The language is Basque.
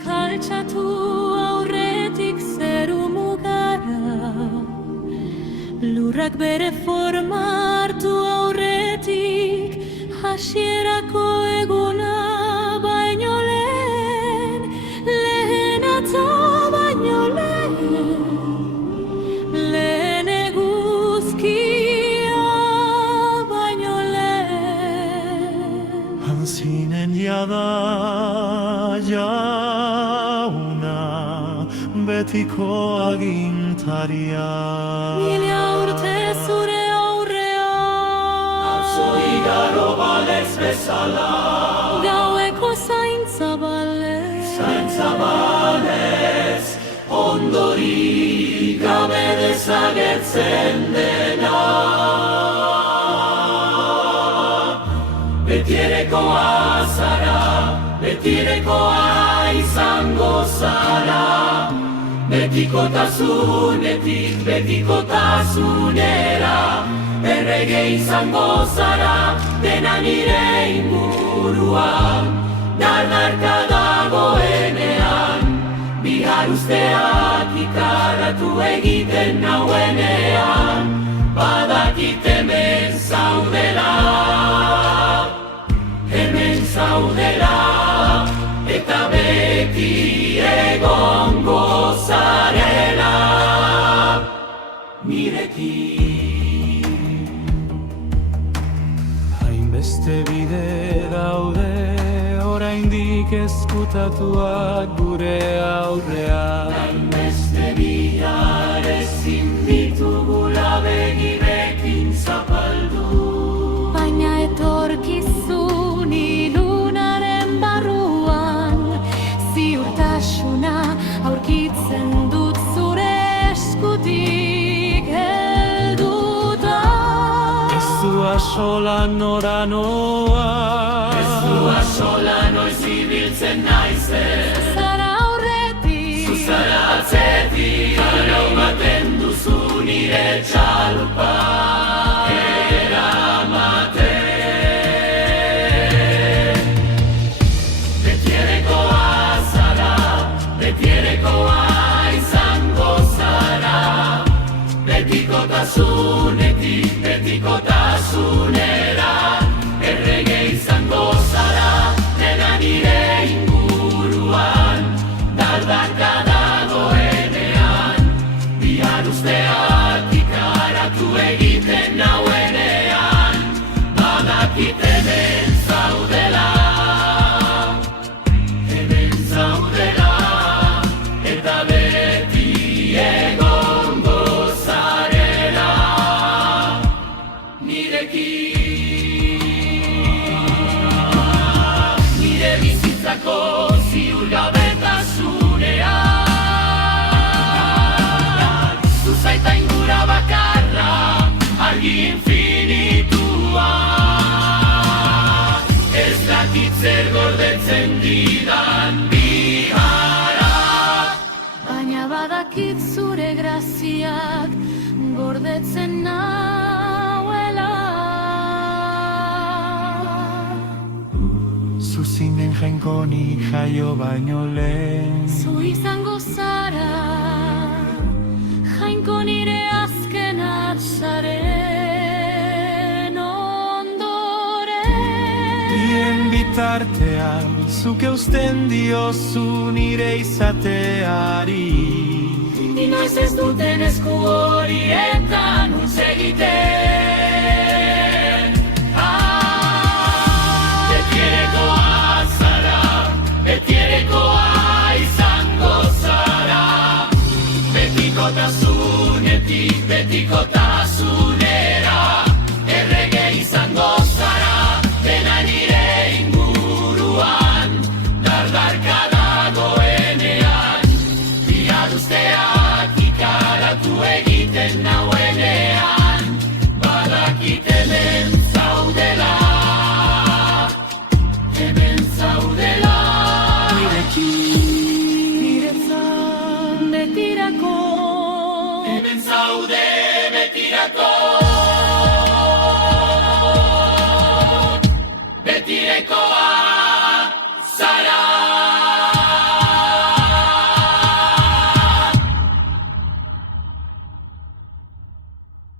Bakarrik altxatu aurretik zeru mugara, lurrak bere forma hartu aurretik, hasierako eguna baino lehen, lehen atzo baino lehen eguzkia baino lehen. Hanzinen jada jauna, betiko agintaria. Mila urte zure aurrean, Atzo igaro balez bezala, gaueko zaintzabalez, zaintzabalez, ondori gabe desagertzen dena. Betierekoa zara, betierekoa izango zara, betikotasunetik betikotasunera, errege izango zara, dena nire inguruan, dardarka dagoenean, bihar usteak ikarratu egiten nauenean, badakit hemen zaudela, hemen zaudela, eta beti egongo zarela nirekin. Hainbeste bide daude, oraindik ezkutatuak gure aurrean. Hainbeste bihar ezin ditugula begirekin zapaldu. baina etorkizun ilunaren barruan, ziurtasuna aurkitzen dut zure eskutik helduta. Ez du asola nora noa, ez du asola noiz ibiltzen naizen. Zara aurretik, Zuzara atzetik, araumaten duzu nire txalupa eramaten. Betierekoa zara, betierekoa izango zara, betikotasunetik betikotasunera, errege izango zara, dena nire inguruan, dardarka dagoenean, bihar usteak ikaratu egiten nauenean, badakit hemen zaudela, hemen zaudela, eta beti egongo zarela nirekin. Nire bizitzako ziurgabetasunean, zuzaita ingura bakarra, argi infinitua. Ez dakit zer gordetzen didan bihara, baina badakit zure graziak gordetzen nauela. zuzinen jainkonik jaio baino lehen. Zu izango zara, jainko nire azken atzaren ondoren. Bien bitartean, zuk eusten diozu nire izateari. Inoiz ez duten esku horietan utz egiten. Betierekoa zara, betierekoa izango zara, betikotasunetik betikotasunera, errege izango zara, dena nire inguruan, dardarka dagoenean, bihar usteak ikaratu egiten nauenean, badakit hemen zaudela, hemen zaudela nirekin. Niretzat betirako, Hemen zaude betirako, betireko